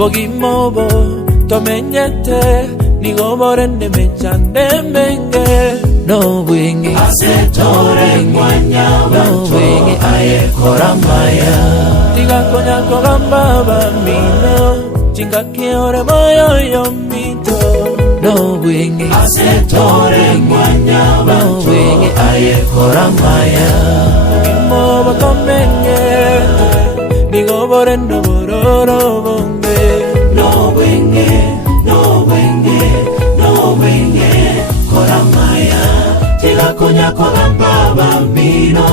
Bogimobo tomenyete nigomorende mechande menge no wingi asetore mwanya no wingi aye koramaya tiga konya kogamba bamino chinga kiore moyo yomito no wingi asetore mwanya no wingi aye koramaya Bogimobo tomenyete nigomorende bororo bonge no wingi koramaya tiga konya kogamba bambino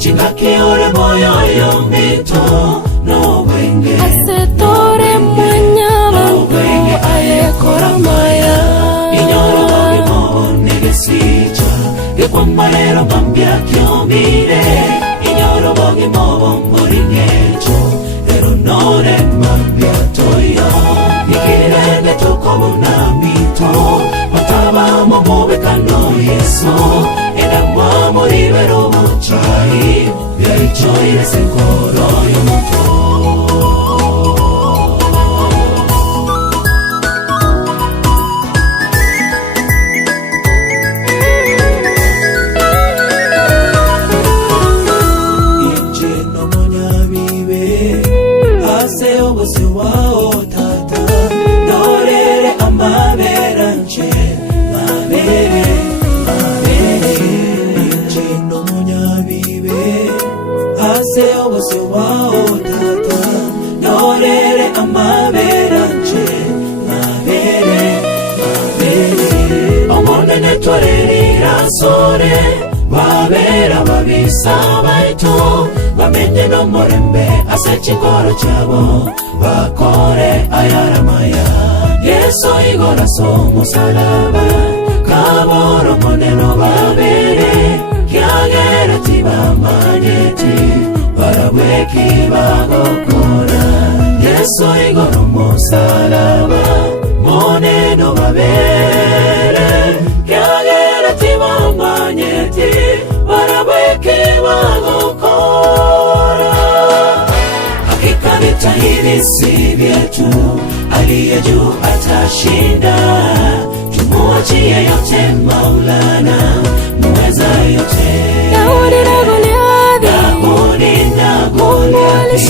chinga kiore moyo yomito no wingi asetore mwanya bantu aye koramaya inyoro bogimobo negesicha gekwamarero bambia kiomire inyoro bogimobo moringecho ero nore mambia toyo nikirende tokomuna mito matabamo mobekano yeso edamwa moribero muchai yaichoire senkoro yomuto sore babera babisabaito bamenye no morembe asechikoro chabo bakore ayaramaya yeso igora so musalaba kaboro moneno babere kyagera tibamanyeti barabweki bagokora yeso igora musalaba moneno babere kyagera tibamanyeti barabweki bagokora hakika vita hivi si vyetu aliye juu atashinda tumuachie yote Maulana muweza yote Daudi na Goliathi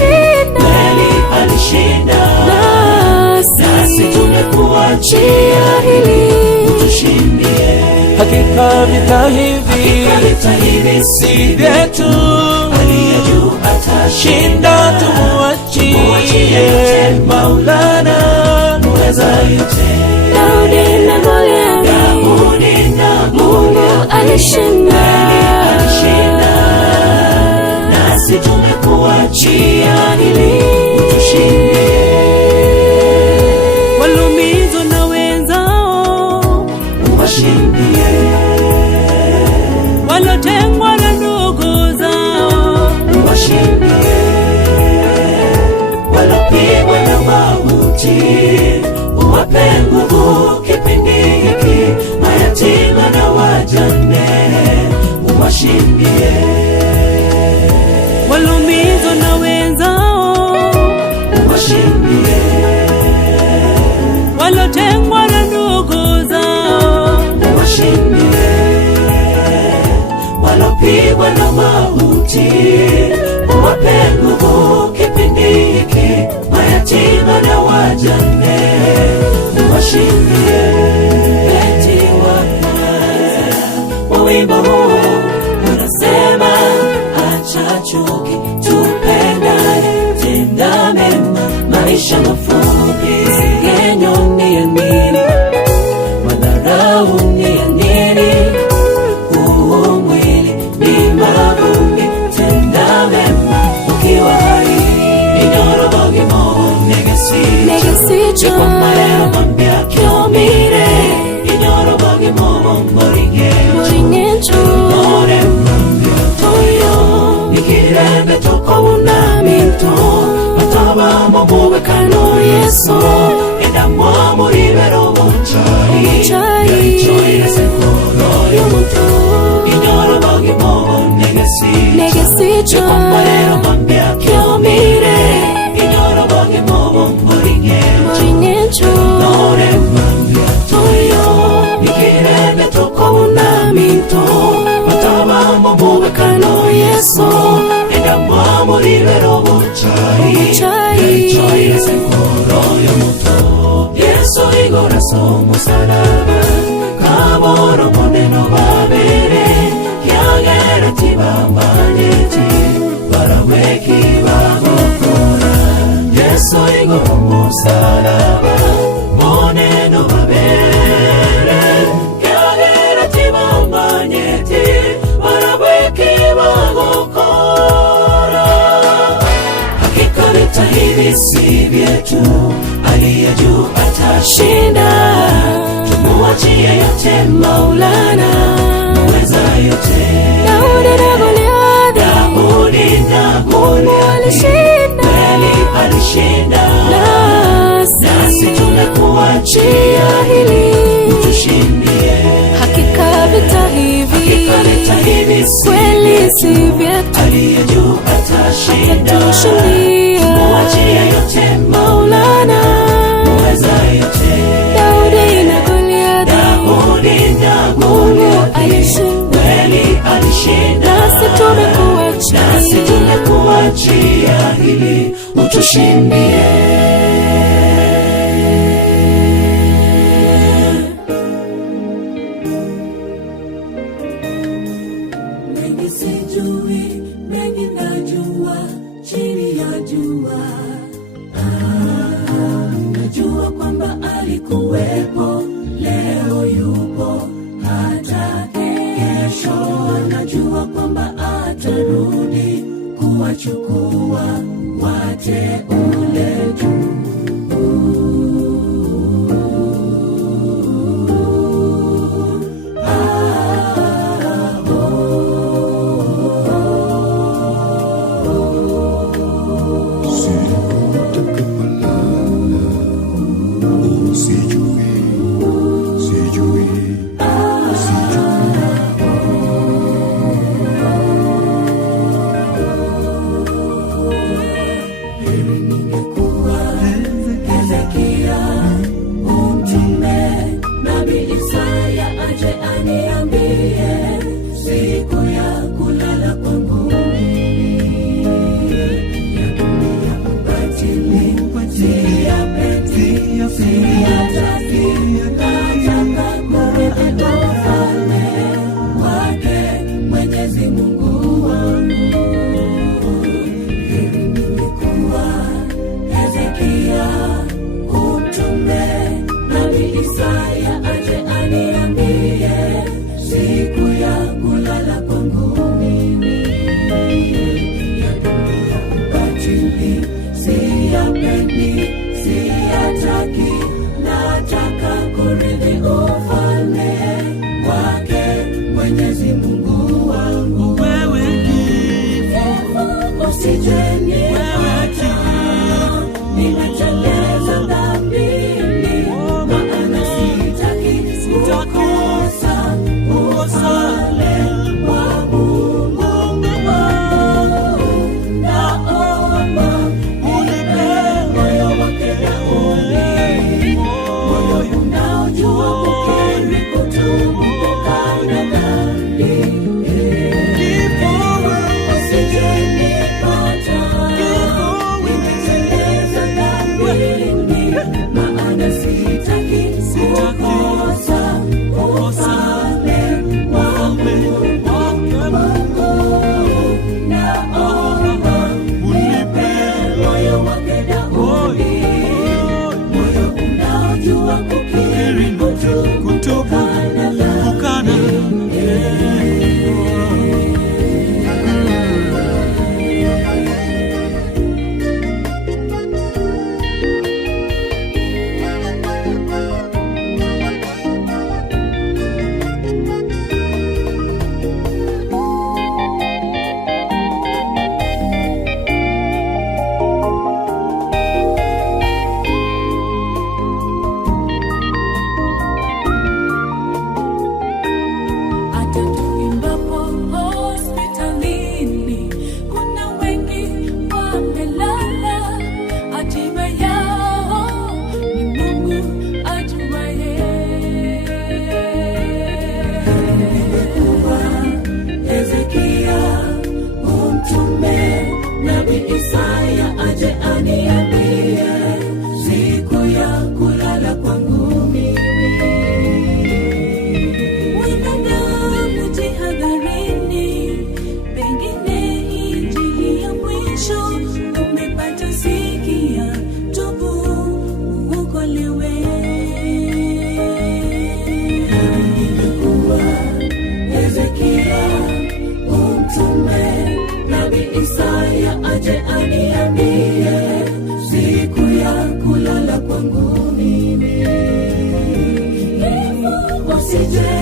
kweli alishinda nasi tumekuachia hili utushindie hakika vita hivi si vyetu aliye juu atashinda tumuachie Maulana muweza yote Daudi na Goliathi alishinda nasi tumekuachia ili utushindie walumizwa na wenzao uwashindie walotengwa na ndugu zao uwashindie walopigwa na mauti uwape nguvu kipindi hiki mayatima na wajane uwashindie walumizwa na wenzao uwashindie walotengwa na ndugu zao uwashindie walopigwa na mauti uwape nguvu kipindi hiki mayatima na wajane uwashindie beti wa wimbo huu unasema acha chuki tupendane tenda mema maisha mafupi sengenyo ni ya nini madharau ni ya nini huu mwili ni mavumbi tenda mema ukiwa hai inyoro bogimo negesicho kwa marero mambia kiomire inyoro bogimo moringecho more mambia toyo nikirembe toko unamito matabamo mubekano yeso edamwa muribero muchai yaichoire senkoro yomuto inyoro bogimo negesicho kwa marero mambia kiomire inyoro bogimo moringecho moto bataba momuwe kano Yesu enda mwamurire robo chai chai senkoro yo moto Yesu igora somo salaba kaboro moneno babere yagera tibambanyeti baraweki bagokora Yesu igora salaba moneno babere yagera tibambanyeti baraweki bagokora hakika vita hivi si vyetu aliye juu atashinda tumuachie yote Maulana muweza yote Daudi na Goliathi kweli alishinda nasi tumekuachia hili utushindie Hakika vita hivi kweli si vyetu aliye juu atashinda muachie yote Maulana muweza yote Daudi na Goliathi kweli alishinda nasi tumekuachia hili utushindie Mengi sijui, mengi najua, chini ya jua. Najua kwamba alikuwepo, leo yupo, hata kesho. Najua kwamba atarudi kuwachukua wateule juu.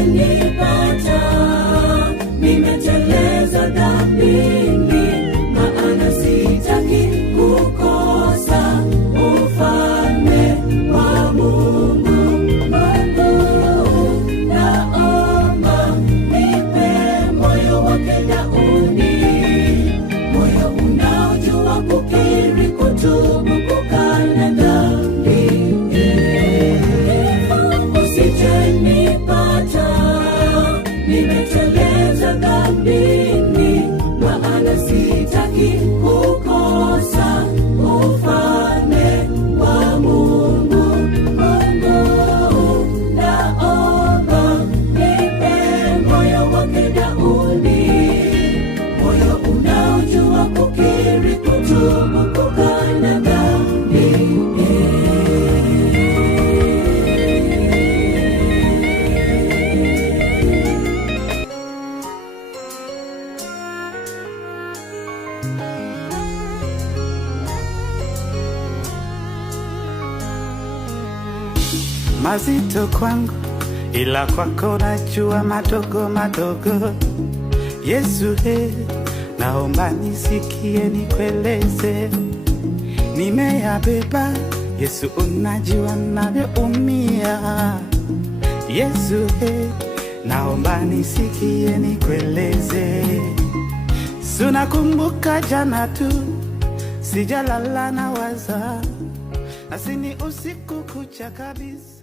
usijenipata nimeteleza dhambini, maana sitaki kukosa ufalme wa Mungu. Mungu, naomba nipe moyo wake Daudi, moyo unaojua kukiri, kutubu, kukana dhambi. Usijenipata nimeteleza dhambini, maana sitaki kukosa ufalme wa Mungu. Mungu, naomba nipe moyo wake Daudi, moyo unaojua kukiri, kutubu, kukana dhambi. Mazito kwangu, ila kwako najua madogo madogo. Yesu naomba nisikie, nikueleze, nimeyabeba. Yesu unajua navyoumia. Yesu naomba nisikie, nikueleze. Sunakumbuka jana tu, sijalala na waza, asini usiku kucha kabisa.